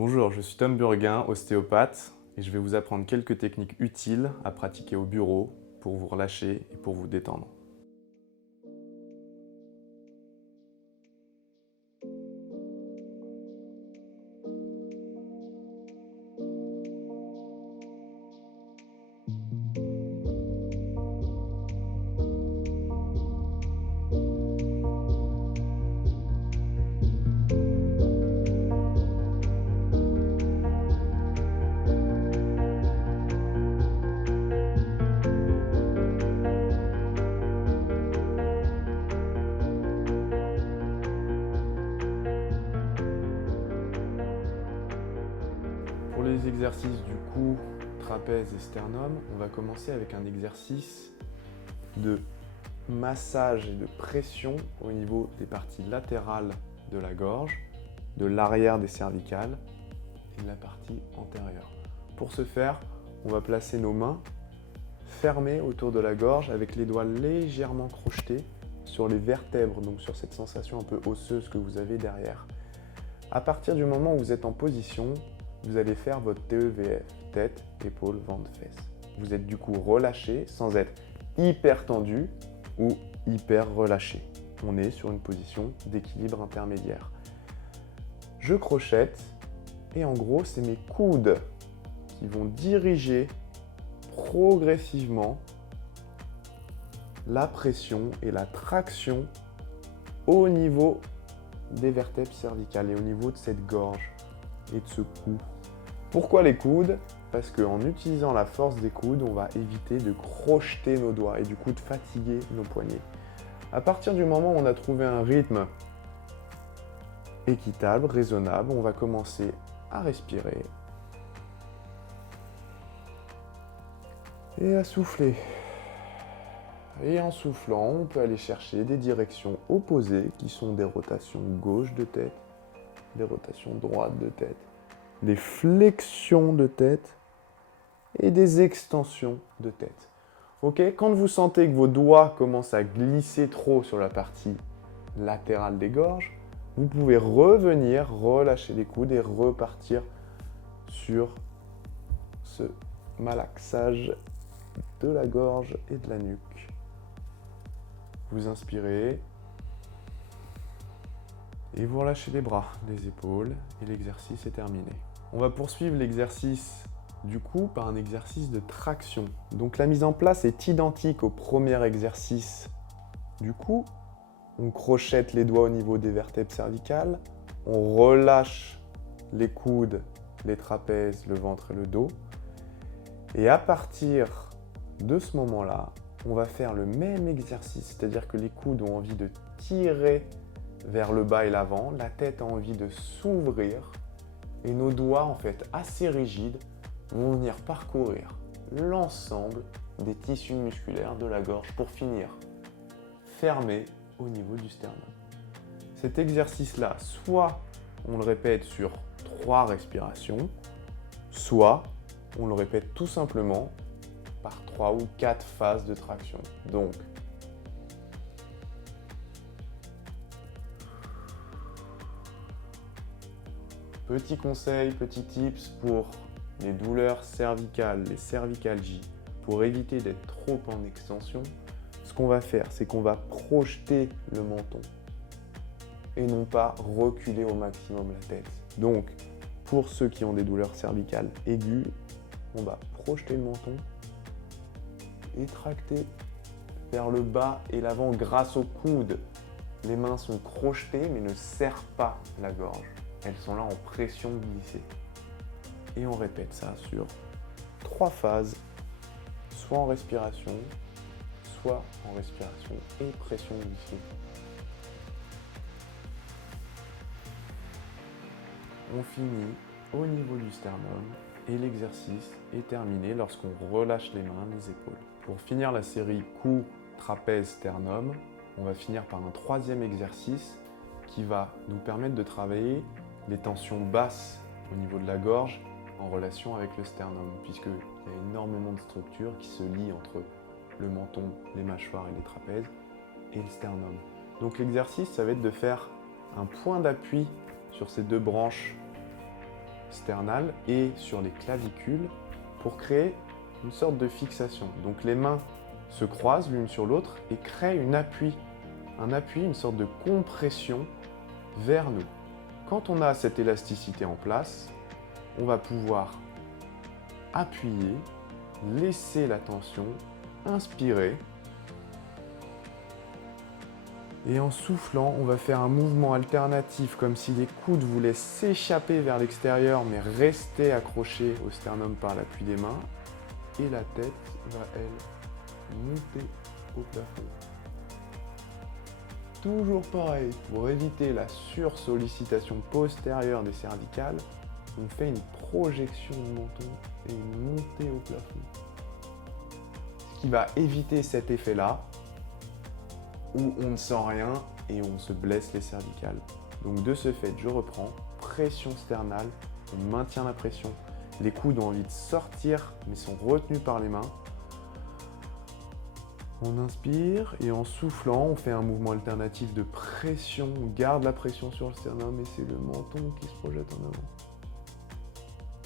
Bonjour, je suis Tom Burguin, ostéopathe, et je vais vous apprendre quelques techniques utiles à pratiquer au bureau pour vous relâcher et pour vous détendre. Pour les exercices du cou, trapèze et sternum, on va commencer avec un exercice de massage et de pression au niveau des parties latérales de la gorge, de l'arrière des cervicales et de la partie antérieure. Pour ce faire, on va placer nos mains fermées autour de la gorge avec les doigts légèrement crochetés sur les vertèbres, donc sur cette sensation un peu osseuse que vous avez derrière. À partir du moment où vous êtes en position, vous allez faire votre TEVF, tête, épaules, ventre, fesses. Vous êtes du coup relâché sans être hyper tendu ou hyper relâché. On est sur une position d'équilibre intermédiaire. Je crochette et en gros, c'est mes coudes qui vont diriger progressivement la pression et la traction au niveau des vertèbres cervicales et au niveau de cette gorge et de ce cou. Pourquoi les coudes? Parce qu'en utilisant la force des coudes, on va éviter de crocheter nos doigts et du coup de fatiguer nos poignets. À partir du moment où on a trouvé un rythme équitable, raisonnable, on va commencer à respirer et à souffler. Et en soufflant, on peut aller chercher des directions opposées qui sont des rotations gauche de tête, des rotations droite de tête, des flexions de tête et des extensions de tête. Ok, quand vous sentez que vos doigts commencent à glisser trop sur la partie latérale des gorges, vous pouvez revenir, relâcher les coudes et repartir sur ce malaxage de la gorge et de la nuque. Vous inspirez et vous relâchez les bras, les épaules et l'exercice est terminé. On va poursuivre l'exercice du cou par un exercice de traction. Donc la mise en place est identique au premier exercice du cou. On crochette les doigts au niveau des vertèbres cervicales, on relâche les coudes, les trapèzes, le ventre et le dos. Et à partir de ce moment-là, on va faire le même exercice, c'est-à-dire que les coudes ont envie de tirer vers le bas et l'avant, la tête a envie de s'ouvrir et nos doigts, en fait assez rigides, vont venir parcourir l'ensemble des tissus musculaires de la gorge pour finir fermé au niveau du sternum. Cet exercice-là, soit on le répète sur 3 respirations, soit on le répète tout simplement par 3 ou 4 phases de traction. Donc, petit conseil, petit tips pour les douleurs cervicales, les cervicalgies, pour éviter d'être trop en extension, ce qu'on va faire, c'est qu'on va projeter le menton et non pas reculer au maximum la tête. Donc, pour ceux qui ont des douleurs cervicales aiguës, on va projeter le menton et tracter vers le bas et l'avant grâce au coude. Les mains sont crochetées mais ne serrent pas la gorge. Elles sont là en pression glissée. Et on répète ça sur 3 phases, soit en respiration, soit en respiration et pression glissée. On finit au niveau du sternum et l'exercice est terminé lorsqu'on relâche les mains, les épaules. Pour finir la série cou, trapèze, sternum, on va finir par un 3e exercice qui va nous permettre de travailler les tensions basses au niveau de la gorge en relation avec le sternum, puisqu'il y a énormément de structures qui se lient entre le menton, les mâchoires et les trapèzes et le sternum. Donc l'exercice, ça va être de faire un point d'appui sur ces 2 branches sternale et sur les clavicules pour créer une sorte de fixation. Donc les mains se croisent l'une sur l'autre et créent un appui, une sorte de compression vers nous. Quand on a cette élasticité en place, on va pouvoir appuyer, laisser la tension, inspirer. Et en soufflant, on va faire un mouvement alternatif comme si les coudes voulaient s'échapper vers l'extérieur mais rester accrochés au sternum par l'appui des mains. Et la tête va, elle, monter au plafond. Toujours pareil, pour éviter la sursollicitation postérieure des cervicales, on fait une projection du menton et une montée au plafond. Ce qui va éviter cet effet-là, où on ne sent rien et on se blesse les cervicales. Donc de ce fait, je reprends, pression sternale, on maintient la pression. Les coudes ont envie de sortir, mais sont retenus par les mains. On inspire et en soufflant, on fait un mouvement alternatif de pression. On garde la pression sur le sternum et c'est le menton qui se projette en avant.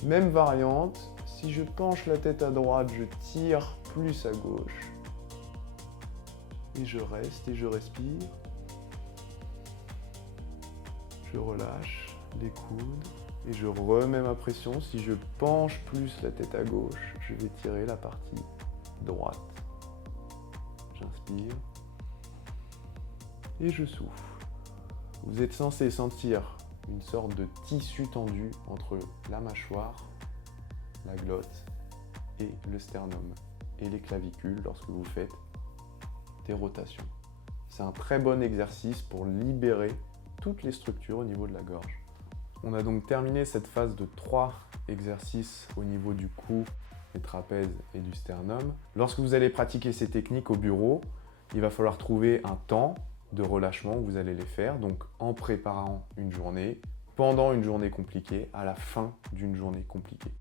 Même variante, si je penche la tête à droite, je tire plus à gauche. Et je reste et je respire. Je relâche les coudes et je remets ma pression. Si je penche plus la tête à gauche, je vais tirer la partie droite. J'inspire et je souffle. Vous êtes censé sentir une sorte de tissu tendu entre la mâchoire, la glotte et le sternum et les clavicules lorsque vous faites des rotations. C'est un très bon exercice pour libérer toutes les structures au niveau de la gorge. On a donc terminé cette phase de 3 exercices au niveau du cou, des trapèzes et du sternum. Lorsque vous allez pratiquer ces techniques au bureau, il va falloir trouver un temps de relâchement où vous allez les faire, donc en préparant une journée, pendant une journée compliquée, à la fin d'une journée compliquée.